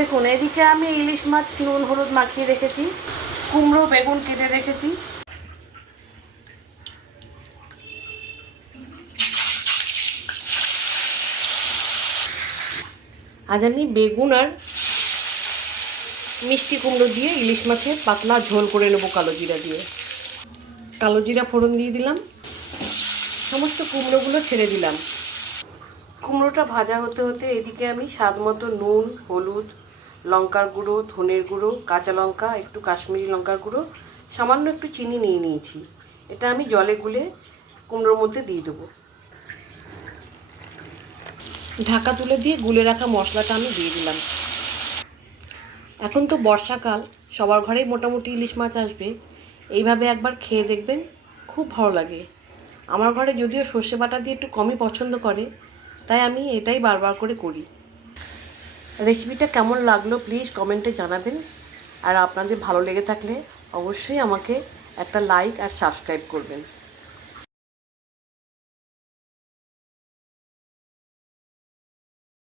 দেখুন, এদিকে আমি ইলিশ মাছ নুন হলুদ মাখিয়ে রেখেছি, কুমড়ো বেগুন কেটে রেখেছি। আজ আমি বেগুন আর মিষ্টি কুমড়ো দিয়ে ইলিশ মাছের পাতলা ঝোল করে নেবো কালো জিরা দিয়ে। কালো জিরা ফোড়ন দিয়ে দিলাম, সমস্ত কুমড়োগুলো ছেড়ে দিলাম। কুমড়োটা ভাজা হতে হতে এদিকে আমি স্বাদ মতো নুন হলুদ লঙ্কার গুঁড়ো ধনের গুঁড়ো কাঁচা লঙ্কা একটু কাশ্মীরি লঙ্কার গুঁড়ো সামান্য একটু চিনি নিয়ে নিয়েছি। এটা আমি জলে গুলে কুমড়োর মধ্যে দিয়ে দেবো। ঢাকা তুলে দিয়ে গুলে রাখা মশলাটা আমি দিয়ে দিলাম। এখন তো বর্ষাকাল, সবার ঘরেই মোটামুটি ইলিশ মাছ আসবে। এইভাবে একবার খেয়ে দেখবেন, খুব ভালো লাগে। আমার ঘরে যদিও সর্ষে বাটা দিয়ে একটু কমই পছন্দ করে, তাই আমি এটাই বারবার করে করি। রেসিপিটা কেমন লাগলো প্লিজ কমেন্টে জানাবেন। আর আপনাদের ভালো লেগে থাকলে অবশ্যই আমাকে একটা লাইক আর সাবস্ক্রাইব করবেন।